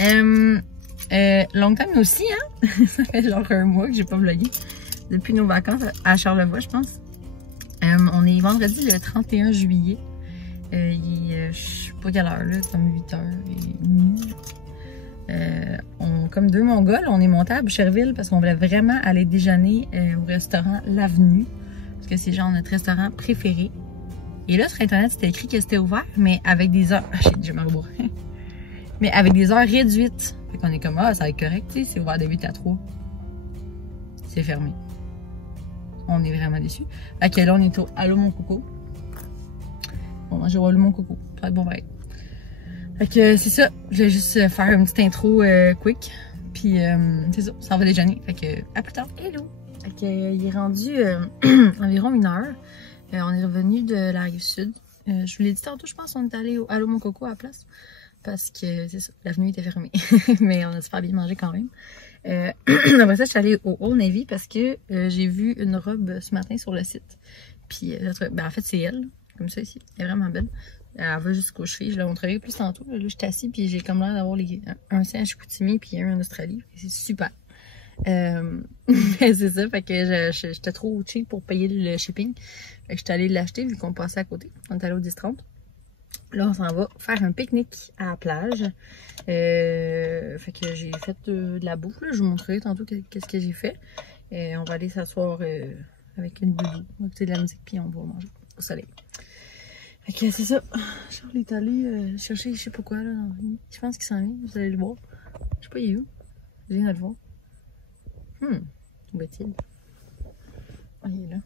Long time aussi, hein? Ça fait genre un mois que j'ai pas vlogué. Depuis nos vacances à Charlevoix, je pense. On est vendredi le 31 juillet. Je sais pas quelle heure, là, comme 8h30. Comme deux Mongols, on est monté à Boucherville parce qu'on voulait vraiment aller déjeuner au restaurant L'Avenue. Parce que c'est genre notre restaurant préféré. Et là, sur Internet, c'était écrit que c'était ouvert, mais avec des heures... Ah, j'ai mal beau. Mais avec des heures réduites. Fait qu'on est comme, ah, ça va être correct, tu sais, c'est ouvert de 8 à 3. C'est fermé. On est vraiment déçus. Fait que là, on est au Allô mon coco. On va manger au Allô mon coco. Ça va être bon, pareil. Fait que c'est ça. Je vais juste faire une petite intro quick. Puis c'est ça, ça va déjeuner. Fait que à plus tard. Hello! Fait que il est rendu environ 1h. On est revenu de la Rive-Sud. Je vous l'ai dit tantôt, je pense qu'on est allé au Allô mon coco à la place. Parce que c'est ça, l'avenue était fermée. Mais on a super bien mangé quand même. Après ça, je suis allée au Old Navy parce que j'ai vu une robe ce matin sur le site. Puis ben, en fait, c'est elle, comme ça ici. Elle est vraiment belle. Elle va jusqu'aux chevilles. Je la montrerai plus tantôt. Là, je suis assise puis j'ai comme l'air d'avoir un sein à Chicoutimi puis un en Australie. C'est super. C'est ça, fait que j'étais trop cheap pour payer le shipping. Fait que j'étais allée l'acheter vu qu'on passait à côté. On est allé au 10-30. Là, on s'en va faire un pique-nique à la plage. Fait que j'ai fait de la bouffe. Là. Je vous montrerai tantôt qu'est-ce que j'ai fait. On va aller s'asseoir avec une doudou. On va écouter de la musique puis on va manger au soleil. Fait que c'est ça. Charles est allé chercher je sais pas quoi là. Je pense qu'il s'en vient. Vous allez le voir. Je sais pas il est où. Je viens de le voir. Où est-il? Ah, il est là.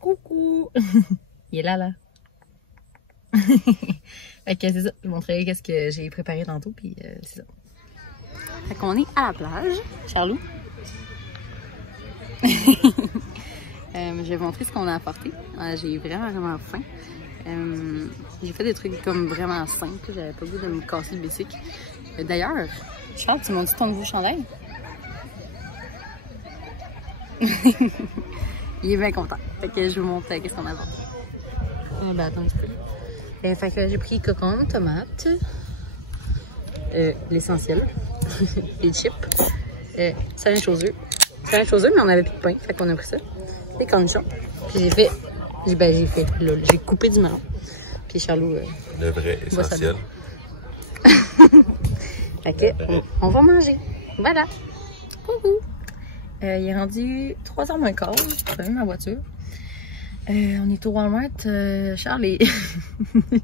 Coucou! Il est là. Fait que c'est ça, je vous montrerai qu'est-ce que j'ai préparé tantôt, puis c'est ça. Fait qu'on est à la plage, Charlot. Je vais vous montrer ce qu'on a apporté. J'ai vraiment faim. J'ai fait des trucs comme vraiment simples, j'avais pas le goût de me casser le bicycle. D'ailleurs, Charles, tu m'as dit ton nouveau chandail? Il est bien content. Fait que je vous montre qu'est-ce qu'on a apporté. Ben attends un petit peu. Fait que j'ai pris cocon, tomate, l'essentiel, les chips, salin choseux, mais on avait plus de pain, fait qu'on a pris ça, les cornichons. Puis j'ai coupé du melon. Puis Charlot, le vrai essentiel. Fait que on va manger. Voilà. Coucou. Il est rendu 3h moins quart, j'ai ma voiture. On est au Walmart. Charles est...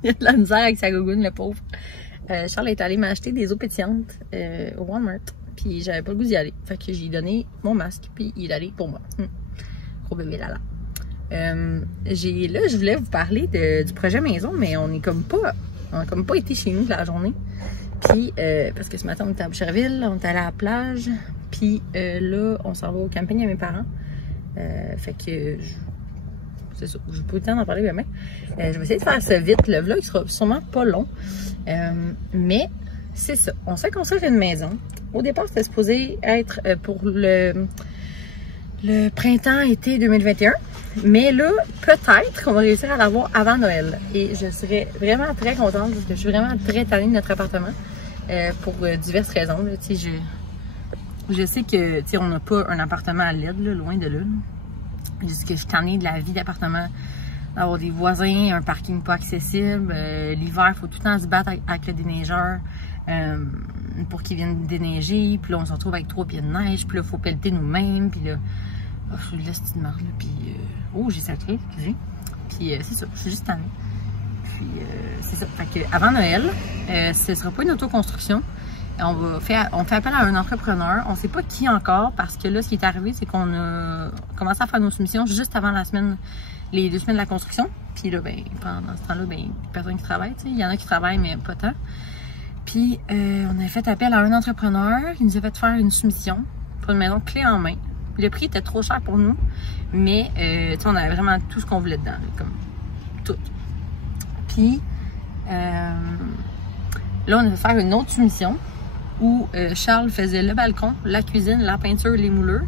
il a de la misère avec sa gougoune, le pauvre. Charles est allé m'acheter des eaux pétillantes au Walmart. Puis j'avais pas le goût d'y aller. Fait que j'ai donné mon masque, puis il est allé pour moi. Gros bébé Lala. Là, je voulais vous parler du projet maison, mais on n'a comme pas été chez nous de la journée. Puis, parce que ce matin, on était à Boucherville, on était allé à la plage. Puis là, on s'en va au camping à mes parents. Fait que... C'est ça, j'ai pas eu le temps d'en parler demain. Je vais essayer de faire ça vite. Le vlog sera sûrement pas long. Mais c'est ça. On s'est construit une maison. Au départ, c'était supposé être pour le printemps-été 2021. Mais là, peut-être qu'on va réussir à l'avoir avant Noël. Et je serais vraiment très contente parce que je suis vraiment très tannée de notre appartement. Pour diverses raisons. Là, je sais que on n'a pas un appartement à l'aide, loin de là. Juste que je suis tannée de la vie d'appartement, d'avoir des voisins, un parking pas accessible. L'hiver, il faut tout le temps se battre avec le déneigeur pour qu'ils viennent déneiger. Puis là, on se retrouve avec 3 pieds de neige. Puis là, il faut pelleter nous-mêmes. Puis là, je suis là, cette marque là. Puis, j'ai sacré, excusez. Puis c'est ça, je suis juste tannée. Puis c'est ça. Fait que avant Noël, ce ne sera pas une autoconstruction. On fait appel à un entrepreneur. On ne sait pas qui encore parce que là, ce qui est arrivé, c'est qu'on a commencé à faire nos soumissions juste avant les 2 semaines de la construction. Puis là, ben, pendant ce temps-là, ben, personne qui travaille. Il y en a qui travaillent, mais pas tant. Puis, on a fait appel à un entrepreneur qui nous a fait faire une soumission pour une maison clé en main. Le prix était trop cher pour nous, mais on avait vraiment tout ce qu'on voulait dedans, comme tout. Puis, là, on a fait faire une autre soumission où Charles faisait le balcon, la cuisine, la peinture, les moulures.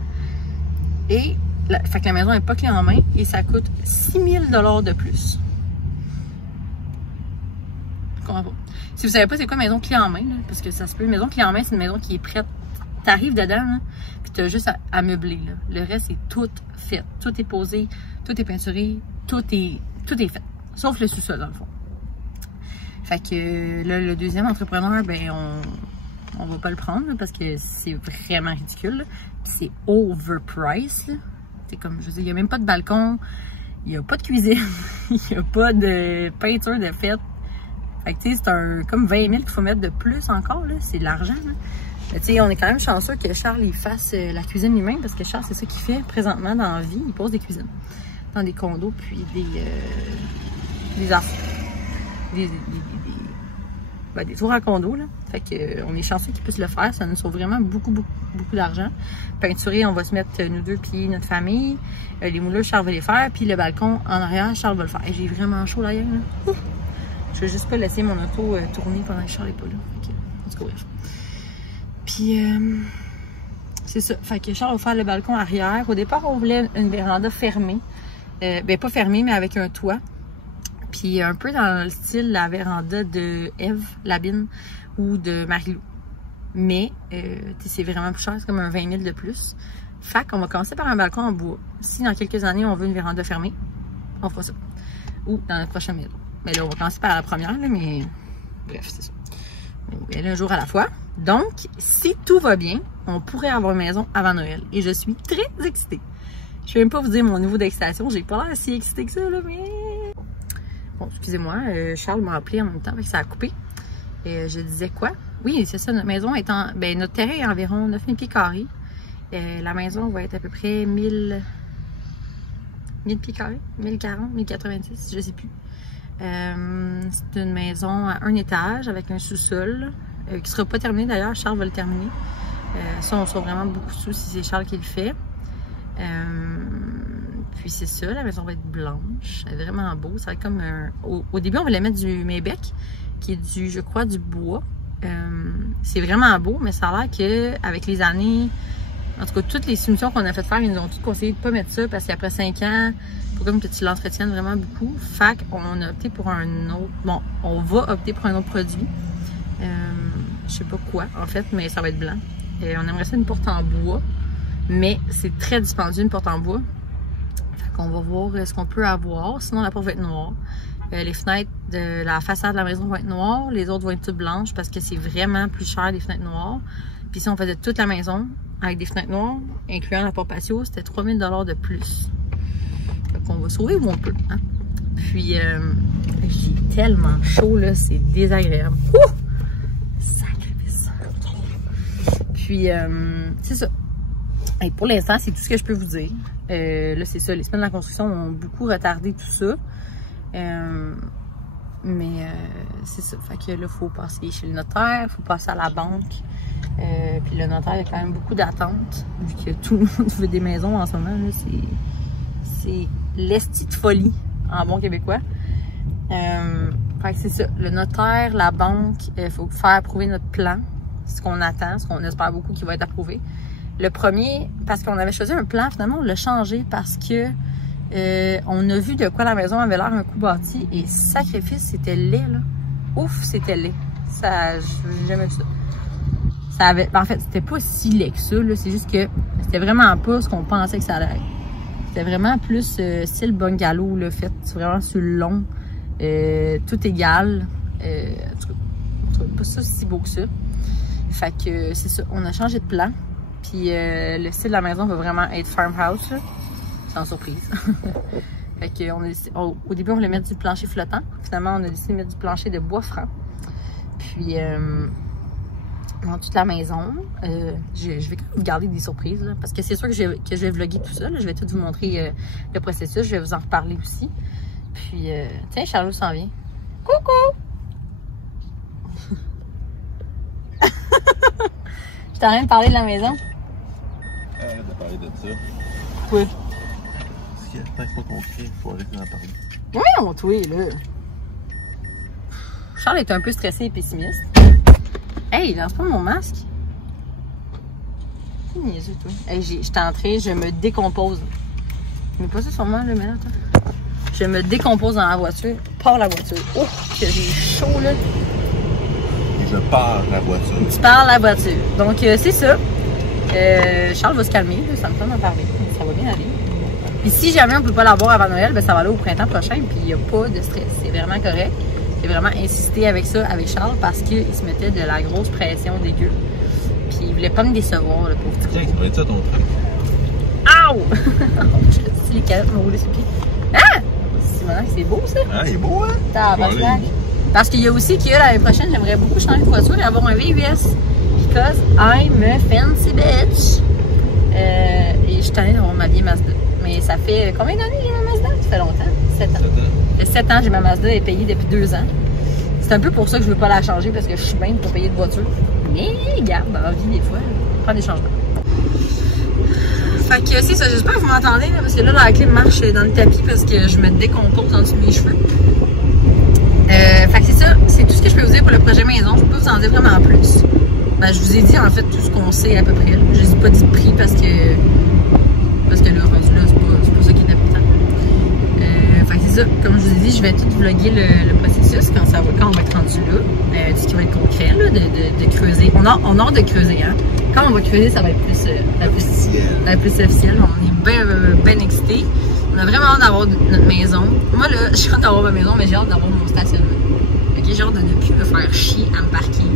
Et fait que la maison n'est pas clé en main et ça coûte 6 000 $ de plus. comprends pas. Si vous savez pas c'est quoi maison clé en main, là, parce que ça se peut, maison clé en main, c'est une maison qui est prête. T'arrives dedans, là, puis t'as juste à meubler, là. Le reste, c'est tout fait. Tout est posé, tout est peinturé, tout est fait. Sauf le sous-sol, dans le fond. Fait que là, le deuxième entrepreneur, ben, on va pas le prendre, là, parce que c'est vraiment ridicule. C'est overpriced, là. C'est comme, je veux dire, il y a même pas de balcon, il y a pas de cuisine, il y a pas de peinture de fête. Fait que, tu sais, c'est comme 20 000 qu'il faut mettre de plus encore, là. C'est de l'argent, là. Tu sais, on est quand même chanceux que Charles il fasse la cuisine lui-même parce que Charles, c'est ça qu'il fait présentement dans la vie. Il pose des cuisines dans des condos puis des tours à condos, là. Fait que on est chanceux qu'il puisse le faire. Ça nous sauve vraiment beaucoup d'argent. Peinturer, on va se mettre nous deux puis notre famille. Les moulures, Charles va les faire. Puis le balcon en arrière, Charles va le faire. J'ai vraiment chaud derrière, là. Je veux juste pas laisser mon auto tourner pendant que Charles n'est pas là. Okay. On se couvre. Puis, c'est ça. Fait que Charles va faire le balcon arrière. Au départ, on voulait une véranda fermée. Ben, pas fermée, mais avec un toit. Puis, un peu dans le style la véranda de Eve Labine ou de Marie-Lou. Mais, c'est vraiment plus cher. C'est comme un 20 000 de plus. Fait qu'on va commencer par un balcon en bois. Si dans quelques années, on veut une véranda fermée, on fera ça. Ou dans notre prochaine maison. Mais là, on va commencer par la première, là, mais bref, c'est ça. On va aller un jour à la fois. Donc, si tout va bien, on pourrait avoir une maison avant Noël. Et je suis très excitée. Je vais même pas vous dire mon niveau d'excitation. J'ai pas l'air si excitée que ça, là, mais... Bon, excusez-moi, Charles m'a appelé en même temps, fait que ça a coupé. Et je disais quoi? Oui, c'est ça, notre maison est en... Ben, notre terrain est environ 9000 pieds carrés. La maison va être à peu près 1000 pieds carrés, 1040, 1090, je sais plus. C'est une maison à un étage avec un sous-sol qui sera pas terminé d'ailleurs. Charles va le terminer. Ça, on sera vraiment beaucoup sous si c'est Charles qui le fait. Puis c'est ça, la maison va être blanche. Elle est vraiment beau. Ça va être comme un... Au début, on voulait mettre du Maybec, qui est du, je crois, du bois. C'est vraiment beau, mais ça a l'air qu'avec les années, en tout cas, toutes les soumissions qu'on a fait faire, ils nous ont tous conseillé de ne pas mettre ça parce qu'après 5 ans, il faut comme que tu l'entretiennes vraiment beaucoup. Fait qu'on a opté pour un autre... Bon, on va opter pour un autre produit. Je sais pas quoi, en fait, mais ça va être blanc. On aimerait ça une porte en bois, mais c'est très dispendieux, une porte en bois. Fait qu'on va voir ce qu'on peut avoir. Sinon, la porte va être noire. Les fenêtres de la façade de la maison vont être noires. Les autres vont être toutes blanches parce que c'est vraiment plus cher des fenêtres noires. Puis si on faisait toute la maison avec des fenêtres noires, incluant la porte patio, c'était 3000 $ de plus. Fait qu'on va sauver où on peut. Hein? Puis, j'ai tellement chaud, là, c'est désagréable. Ouh! Sacrifice. Puis, c'est ça. Et pour l'instant, c'est tout ce que je peux vous dire. Là, c'est ça. Les semaines de la construction ont beaucoup retardé tout ça. Mais c'est ça. Fait que là, il faut passer chez le notaire, il faut passer à la banque. Puis le notaire, il y a quand même beaucoup d'attentes. Vu que tout le monde veut des maisons en ce moment, c'est l'esti de folie en bon québécois. Fait que c'est ça. Le notaire, la banque, il faut faire approuver notre plan. Ce qu'on attend, ce qu'on espère beaucoup qu'il va être approuvé. Le premier, parce qu'on avait choisi un plan, finalement, on l'a changé parce que on a vu de quoi la maison avait l'air un coup bâti et sacrifice, c'était laid, là. Ouf, c'était laid. Ça, j'ai jamais vu ça. Ça avait, en fait, c'était pas si laid que ça, là. C'est juste que c'était vraiment pas ce qu'on pensait que ça allait être. C'était vraiment plus style bungalow, là, fait vraiment sur le long. Tout égal. En tout cas, pas ça si beau que ça. Fait que c'est ça, on a changé de plan. Puis le style de la maison va vraiment être farmhouse, là. Sans surprise. Fait que on a décidé, au début, on voulait mettre du plancher flottant. Finalement, on a décidé de mettre du plancher de bois franc. Puis, dans toute la maison, je vais quand même vous garder des surprises, là, parce que c'est sûr que je vais vlogger tout ça. Là. Je vais tout vous montrer le processus. Je vais vous en reparler aussi. Puis, tiens, Charlot s'en vient. Coucou! Je t'en train de parler de la maison? Arrête de parler de ça. Oui. Parce qu'il y a tant que pas concret, il faut arrêter d'en parler. Oui, on touille, là. Charles est un peu stressé et pessimiste. Hey, lance pas mon masque. C'est niaiseux, toi. Hey, je suis entrée, je me décompose. Mais pas ça sur moi, là, mais là, toi. Je me décompose dans la voiture, par la voiture. Oh, que j'ai chaud, là. Je pars la voiture. Tu pars la voiture. Donc, c'est ça. Charles va se calmer, là, ça me tente d'en parler. Ça va bien aller. Puis si jamais on ne peut pas l'avoir avant Noël, ben, ça va aller au printemps prochain. Puis il n'y a pas de stress. C'est vraiment correct. J'ai vraiment insisté avec ça avec Charles parce qu'il se mettait de la grosse pression dégueu. Puis il voulait pas me décevoir, le pauvre. Tiens, tu mets ça ton truc. Aouh! Si les canettes m'ont roulé sur le pied. Ah! C'est beau ça? Ah, il est beau, hein? Tabarnak. Parce qu'il y a aussi que l'année prochaine, j'aimerais beaucoup changer de voiture et avoir un VUS. Because I'm a fancy bitch. Et je suis tannée d'avoir ma vieille Mazda. Mais ça fait combien d'années que j'ai ma Mazda? Ça fait longtemps. 7 ans. Ça fait 7 ans que j'ai ma Mazda, elle est payée depuis 2 ans. C'est un peu pour ça que je veux pas la changer parce que je suis bien de pas payer de voiture. Mais regarde, dans la vie, des fois, on prend des changements. Fait que c'est ça, j'espère que vous m'entendez là, parce que là, la clim marche dans le tapis parce que je me décompose en dessous de mes cheveux. Fait que c'est ça, c'est tout ce que je peux vous dire pour le projet maison. Je peux vous en dire vraiment plus. Ben, je vous ai dit en fait tout ce qu'on sait à peu près. Je vous ai pas dit de prix parce que là, rendu là, c'est pas ça qui est important. Fait que c'est ça, comme je vous ai dit, je vais tout vlogger le processus quand on va être rendu là. Ce qui va être concret, là, de creuser. On a hâte de creuser, hein. Quand on va creuser, ça va être plus officiel. On est bien excités. On a vraiment hâte d'avoir notre maison. Moi, là, j'ai hâte d'avoir ma maison, mais j'ai hâte d'avoir mon stationnement. Ok, j'ai hâte de ne plus me faire chier à me parquer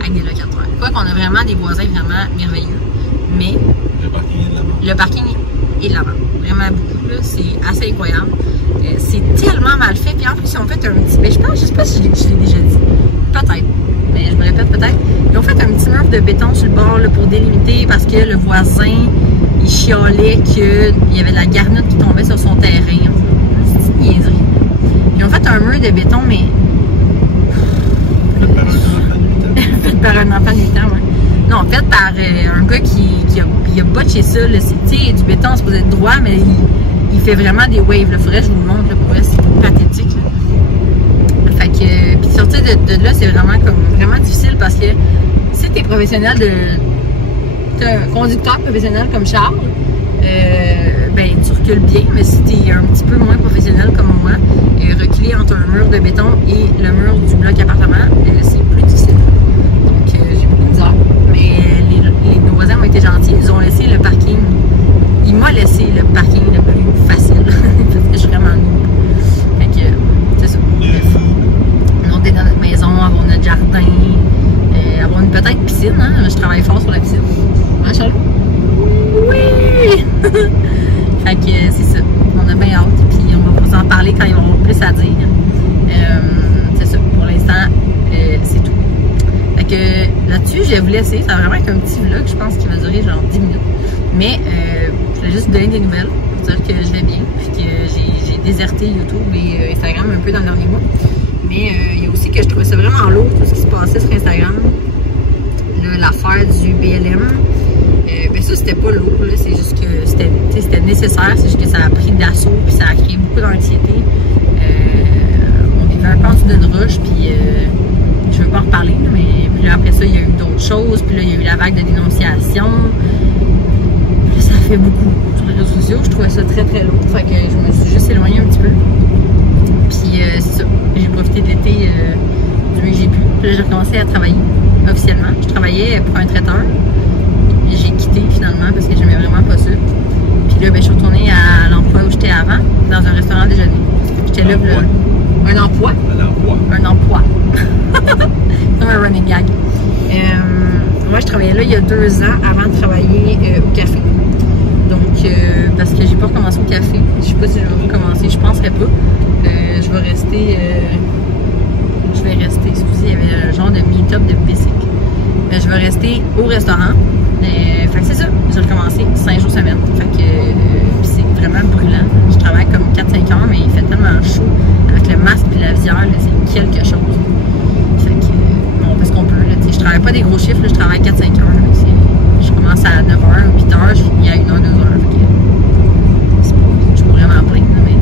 avec des locataires. Quoi qu'on a vraiment des voisins vraiment merveilleux. Mais le parking est de l'avant. Vraiment beaucoup, là. C'est assez incroyable. C'est tellement mal fait. Puis en plus, ils ont fait un petit... Mais je sais pas si je l'ai déjà dit. Peut-être. Mais je me répète peut-être. Ils ont fait un petit mur de béton sur le bord là, pour délimiter parce que le voisin, il chialait qu'il y avait de la garnotte qui tombait sur son terrain. C'est une niaiserie. Ils ont fait un mur de béton, mais... Fait par un enfant de 8 ans, ouais. Non, fait par un gars qui a botché ça. Tu sais, du béton, c'est supposé être droit, mais il fait vraiment des waves. Il faudrait que je vous le montre. Là, pour vrai, c'est pathétique. Là. Fait que, puis sortir de là, c'est vraiment difficile parce que si t'es professionnel t'es un conducteur professionnel comme Charles, ben tu recules bien, mais si t'es un petit peu moins professionnel comme moi, reculer entre un mur de béton et le mur du bloc appartement, c'est plus difficile. Donc j'ai beaucoup de misère. Mais nos voisins ont été gentils, ils ont laissé le parking. Il m'a laissé le parking le plus facile. Parce que je suis vraiment noob. Fait que c'est ça. Bref. On est dans notre maison, avoir notre jardin, avoir une peut-être piscine, hein? Je travaille fort sur la piscine. Hein, Charles? Oui! Fait que c'est ça. On a bien hâte. Puis on va vous en parler quand ils vont avoir plus à dire. C'est ça. Pour l'instant, c'est tout. Fait que là-dessus, je vais vous laisser. Ça va vraiment être un petit vlog, je pense, qui va durer genre 10 minutes. Mais je vais juste vous donner des nouvelles pour dire que je vais bien. Puis que j'ai déserté YouTube et Instagram un peu dans le dernier mois. Mais il y a aussi que je trouvais ça vraiment lourd, tout ce qui se passait sur Instagram. L'affaire du BLM. Ben ça, c'était pas lourd, c'est juste que c'était nécessaire, c'est juste que ça a pris d'assaut, puis ça a créé beaucoup d'anxiété. On vivait un peu en dessous d'une roche, puis je veux pas en reparler, mais puis là, après ça, il y a eu d'autres choses, puis là, il y a eu la vague de dénonciation. Puis ça fait beaucoup sur les réseaux sociaux, je trouvais ça très très lourd, fait que je me suis juste éloignée un petit peu. Puis c'est ça, j'ai profité de l'été du mieux que j'ai pu. Puis là, j'ai recommencé à travailler officiellement. Je travaillais pour un traiteur. J'ai quitté finalement parce que j'aimais vraiment pas ça. Puis là, ben, je suis retournée à l'emploi où j'étais avant, dans un restaurant déjeuner. J'étais là, un emploi. Un emploi. C'est comme un running gag. Moi, je travaillais là il y a 2 ans avant de travailler au café. Donc, parce que j'ai pas recommencé au café. Je sais pas si je vais recommencer, je penserais pas. Je vais rester. Excusez, il y avait un genre de meet-up de basic. Je vais rester au restaurant. Fait que c'est ça, j'ai recommencé 5 jours semaine. Fait que c'est vraiment brûlant. Je travaille comme 4-5 heures, mais il fait tellement chaud. Avec le masque et la visière, c'est quelque chose. Fait que, bon, parce qu'on peut, là, je travaille pas des gros chiffres, là, je travaille 4-5 heures. Là, je commence à 9h, 8h, je finis à 1h, 2h. Je suis vraiment plein, mais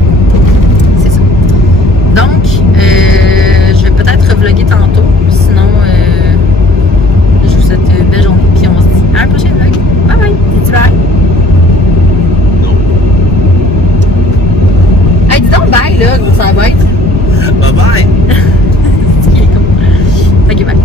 c'est ça. Donc, je vais peut-être revlogger tantôt, sinon je vous souhaite une belle journée, puis on se dit à un prochain vlog. Bye bye! Dis-tu bye? Non. Hey, dis donc bye là, ça va être. Bye bye! C'est ce qui est cool. Ok, bye.